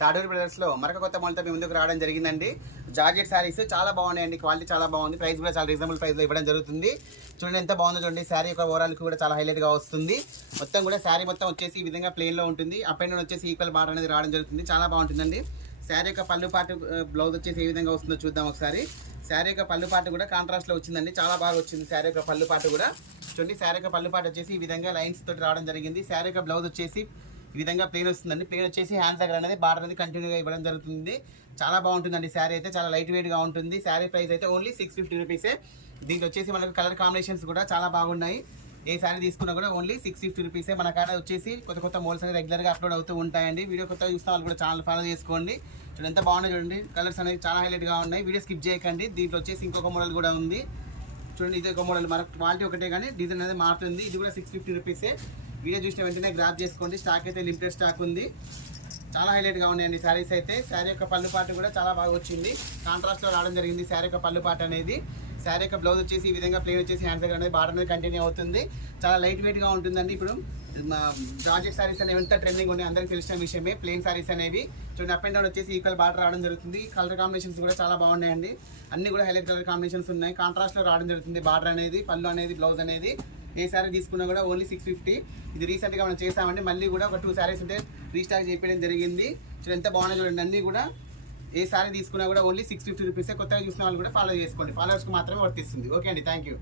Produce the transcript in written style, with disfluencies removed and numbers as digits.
తాడూరు బ్రదర్స్లో మరొక కొత్త మోడల్తో మీ ముందుకు రావడం జరిగిందండి. జార్జెట్ శారీస్ చాలా బాగున్నాయండి, క్వాలిటీ చాలా బాగుంది, ప్రైస్ కూడా చాలా రీజనబుల్ ప్రైస్లో ఇవ్వడం జరుగుతుంది. చూడండి ఎంత బాగుందో చూడండి. శారీ యొక్క ఓవరాల్కి కూడా చాలా హైలైట్గా వస్తుంది. మొత్తం కూడా శారీ మొత్తం వచ్చేసి ఈ విధంగా ప్లెయిన్లో ఉంటుంది. అప్ అండ్ డౌన్ వచ్చేసి ఈక్వల్ బార్డర్ అనేది రావడం జరుగుతుంది. చాలా బాగుంటుందండి. శారీ యొక్క పళ్ళు పాటు బ్లౌజ్ వచ్చేసి ఏ విధంగా వస్తుందో చూద్దాం ఒకసారి. శారీ యొక్క పళ్ళు పాటు కూడా కాంట్రాస్ట్లో వచ్చిందండి, చాలా బాగా వచ్చింది. శారీ యొక్క పళ్ళు పాటు కూడా చూడండి. శారీ యొక్క పళ్ళు పాటు వచ్చేసి ఈ విధంగా లైన్స్ తోటి రావడం జరిగింది. శారీ యొక్క బ్లౌజ్ వచ్చేసి ఈ విధంగా ప్లెయిన్ వస్తుందండి. ప్లెయిన్ వచ్చేసి హ్యాండ్స్ దగ్గర అనేది బార్డర్ అనేది కంటిన్యూగా ఇవ్వడం జరుగుతుంది. చాలా బాగుంటుందండి. శారీ అయితే చాలా లైట్ వెయిట్గా ఉంటుంది. శారీ ప్రైస్ అయితే ఓన్లీ 650 రూపీసే. దీంట్లో వచ్చేసి మనకు కలర్ కాంబినేషన్స్ కూడా చాలా బాగున్నాయి. ఏ శారీ తీసుకున్నా కూడా ఓన్లీ 650 రూపీసే. మన కాడ వచ్చేసి కొత్త మోడల్స్ అనేది రెగ్యులర్గా అప్లోడ్ అవుతూ ఉంటాయండి. వీడియో కొత్తగా చూసిన వాళ్ళు కూడా ఛానల్ ఫాలో చేసుకోండి. చూడండి ఎంత బాగున్నాయి చూడండి. కలర్స్ అనేవి చాలా హైలైట్గా ఉన్నాయి. వీడియో స్కిప్ చేయకండి. దీంట్లో వచ్చేసి ఇంకొక మోడల్ కూడా ఉంది చూడండి. ఇది ఒక మోడల్, మన క్వాలిటీ ఒకటే కానీ డిజైన్ అనేది మారుతుంది. ఇది కూడా 650 రూపీసే. వీడియో చూసిన వెంటనే గ్రాప్ చేసుకోండి. స్టాక్ అయితే లిమిటెడ్ స్టాక్ ఉంది. చాలా హైలైట్గా ఉన్నాయండి శారీస్ అయితే. శారీ యొక్క పళ్ళు పాటు కూడా చాలా బాగా వచ్చింది, కాంట్రాస్ట్లో రావడం జరిగింది. శారీ యొక్క పళ్ళు పాటు అనేది. శారీ యొక్క బ్లౌజ్ వచ్చేసి ఈ విధంగా ప్లెయిన్ వచ్చేసి హ్యాండ్స్ దగ్గర అనేది బార్డర్ అనేది కంటిన్యూ అవుతుంది. చాలా లైట్ వెయిట్గా ఉంటుందండి. ఇప్పుడు జార్జెట్ శారీస్ అనేవి ఎంత ట్రెండింగ్ ఉన్నాయి అందరికీ తెలిసిన విషయమే. ప్లెయిన్ శారీస్ అనేవి చూడండి, అప్ అండ్ డౌన్ వచ్చేసి ఈక్వల్ బార్డర్ రావడం జరుగుతుంది. కలర్ కాంబినేషన్స్ కూడా చాలా బాగున్నాయండి. అన్ని కూడా హైలైట్ కలర్ కాంబినేషన్స్ ఉన్నాయి. కాంట్రాస్ట్లో రావడం జరుగుతుంది. బార్డర్ అనేది, పళ్ళు అనేది, బ్లౌజ్ అనేది. ఏ శారీ తీసుకున్నా కూడా ఓన్లీ 650. ఇది రీసెంట్గా మనం చేసామండి. మళ్ళీ కూడా ఒక 2 శారీస్ ఉంటే రీస్టాక్ చేయడం జరిగింది. చూడండి ఎంత బాగున్నాయి చూడండి. అన్నీ కూడా ఏ శారీ తీసుకున్నా కూడా ఓన్లీ 650 రూపీసే. కొత్తగా చూసిన వాళ్ళు కూడా ఫాలో చేసుకోండి. ఫాలోవర్స్కి మాత్రమే వర్తిస్తుంది. ఓకే అండి, థ్యాంక్ యూ.